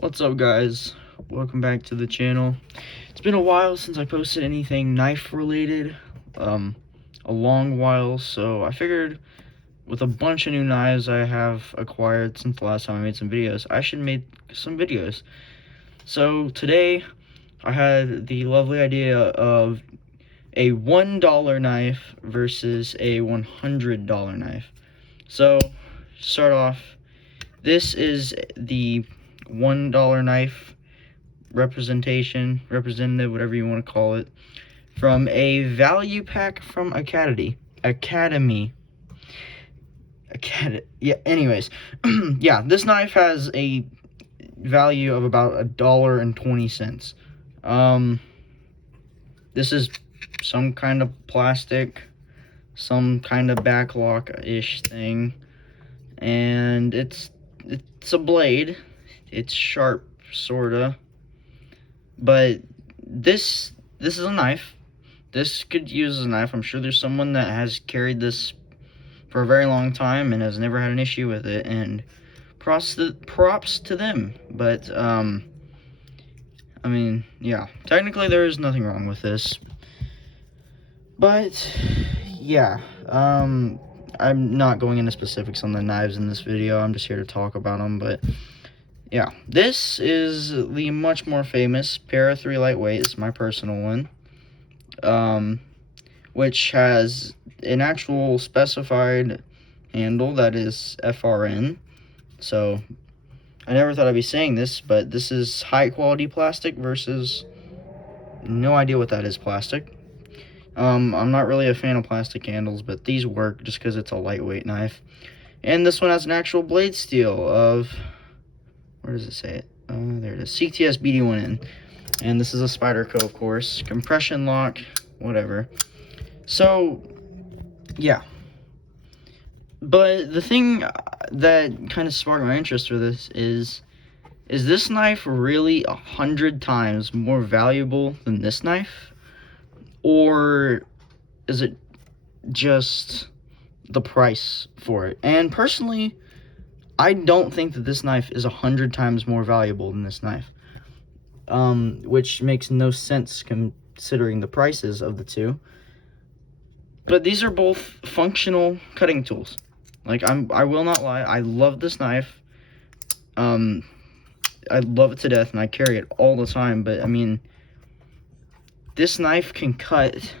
What's up, guys? Welcome back to the channel. It's been a while since I posted anything knife related, a long while, so I figured with a bunch of new knives I have acquired since the last time I made some videos, I should make some videos. So today I had the lovely idea of a $1 knife versus a $100 knife. So start off, this is the $1 knife representative, whatever you want to call it, from a value pack from Academy. Yeah, anyways, yeah, this knife has a value of about $1.20. This is some kind of plastic, some kind of backlock-ish thing, and it's a blade. It's sharp, sorta. But this is a knife. This could use as a knife. I'm sure there's someone that has carried this for a very long time and has never had an issue with it, and props to them. But I mean, yeah, technically there is nothing wrong with this. But yeah, I'm not going into specifics on the knives in this video. I'm just here to talk about them. But yeah, this is the much more famous Para 3 Lightweight. It's my personal one, which has an actual specified handle that is FRN. So I never thought I'd be saying this, but this is high quality plastic versus no idea what that is plastic. I'm not really a fan of plastic handles, but these work just because it's a lightweight knife. And this one has an actual blade steel of, where does it say it? There it is, CTS BD1N. And this is a Spyderco, of course. Compression lock, whatever. So, yeah. But the thing that kind of sparked my interest for this is this knife really 100 times more valuable than this knife? Or is it just the price for it? And personally, I don't think that this knife is 100 times more valuable than this knife. Which makes no sense considering the prices of the two. But these are both functional cutting tools. Like, I will not lie, I love this knife. I love it to death, and I carry it all the time, but I mean, this knife can cut,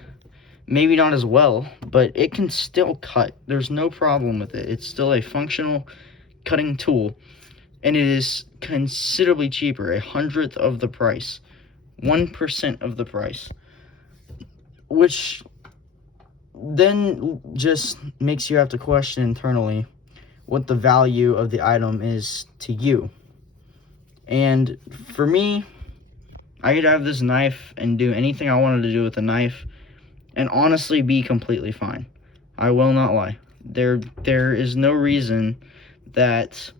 maybe not as well, but it can still cut. There's no problem with it. It's still a functional cutting tool, and it is considerably cheaper, 1/100th of the price, 1% of the price, which then just makes you have to question internally what the value of the item is to you. And for me, I could have this knife and do anything I wanted to do with the knife and honestly be completely fine. I will not lie. There is no reason that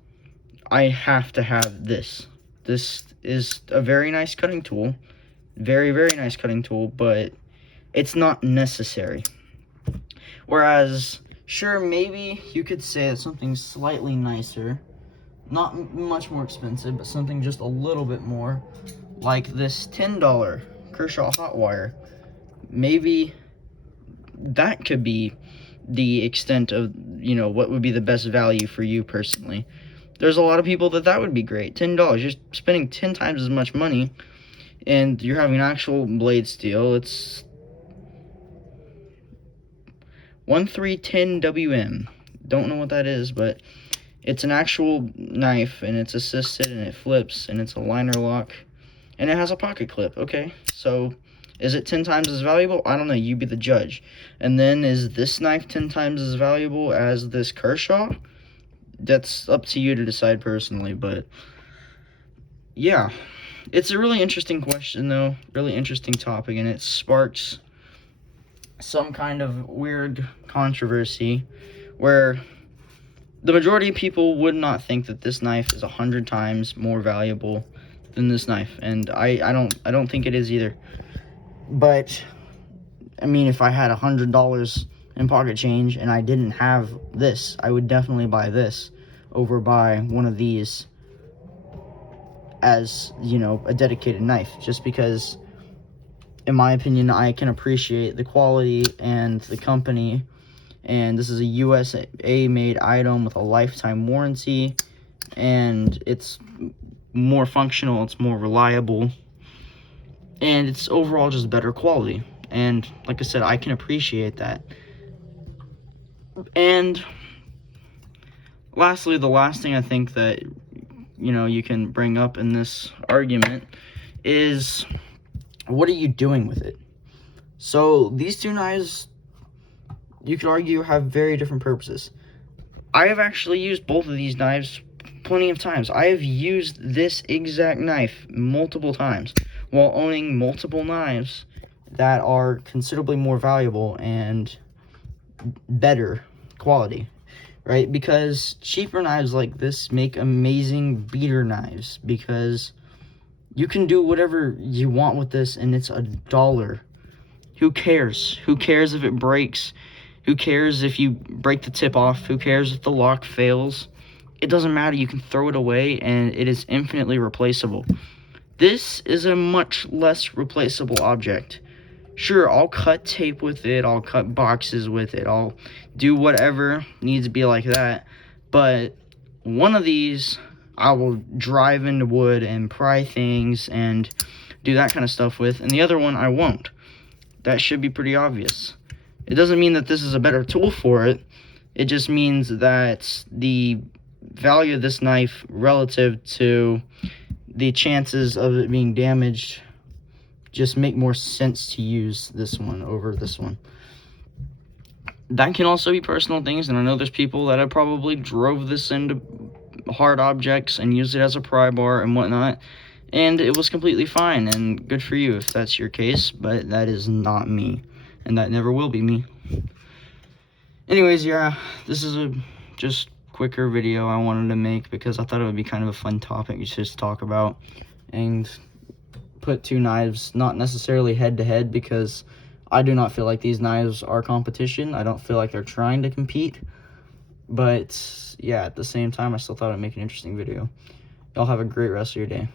I have to have this. This is a very nice cutting tool. Very, very nice cutting tool, but it's not necessary. Whereas, sure, maybe you could say that something slightly nicer, not much more expensive, but something just a little bit more, like this $10 Kershaw Hotwire. Maybe that could be the extent of, you know, what would be the best value for you personally. There's a lot of people that would be great. $10, you're spending 10 times as much money, and you're having actual blade steel. It's 1310WM. Don't know what that is, but it's an actual knife, and it's assisted, and it flips, and it's a liner lock, and it has a pocket clip. Okay, so is it 10 times as valuable? I don't know. You be the judge. And then, is this knife 10 times as valuable as this Kershaw? That's up to you to decide personally, but yeah, it's a really interesting question, though. Really interesting topic, and it sparks some kind of weird controversy where the majority of people would not think that this knife is 100 times more valuable than this knife, and I don't think it is either. But I mean, if I had $100 in pocket change and I didn't have this, I would definitely buy this over buy one of these as, you know, a dedicated knife, just because, in my opinion, I can appreciate the quality and the company. And this is a USA made item with a lifetime warranty, and it's more functional, it's more reliable, and it's overall just better quality. And like I said, I can appreciate that. And lastly, the last thing I think that, you know, you can bring up in this argument is, what are you doing with it? So these two knives, you could argue, have very different purposes. I have actually used both of these knives plenty of times. I have used this exact knife multiple times while owning multiple knives that are considerably more valuable and better quality, right? Because cheaper knives like this make amazing beater knives, because you can do whatever you want with this, and it's $1. Who cares? Who cares if it breaks? Who cares if you break the tip off? Who cares if the lock fails? It doesn't matter. You can throw it away, and it is infinitely replaceable. This is a much less replaceable object. Sure, I'll cut tape with it, I'll cut boxes with it, I'll do whatever needs to be like that, but one of these, I will drive into wood and pry things and do that kind of stuff with, and the other one I won't. That should be pretty obvious. It doesn't mean that this is a better tool for it, it just means that the value of this knife relative to the chances of it being damaged just make more sense to use this one over this one. That can also be personal things, and I know there's people that have probably drove this into hard objects and used it as a pry bar and whatnot, and it was completely fine, and good for you if that's your case, but that is not me, and that never will be me. Anyways, yeah, this is a just quicker video I wanted to make because I thought it would be kind of a fun topic to just talk about, and put two knives not necessarily head to head, because I do not feel like these knives are competition. I don't feel like they're trying to compete, but yeah, at the same time, I still thought I'd make an interesting video. Y'all have a great rest of your day.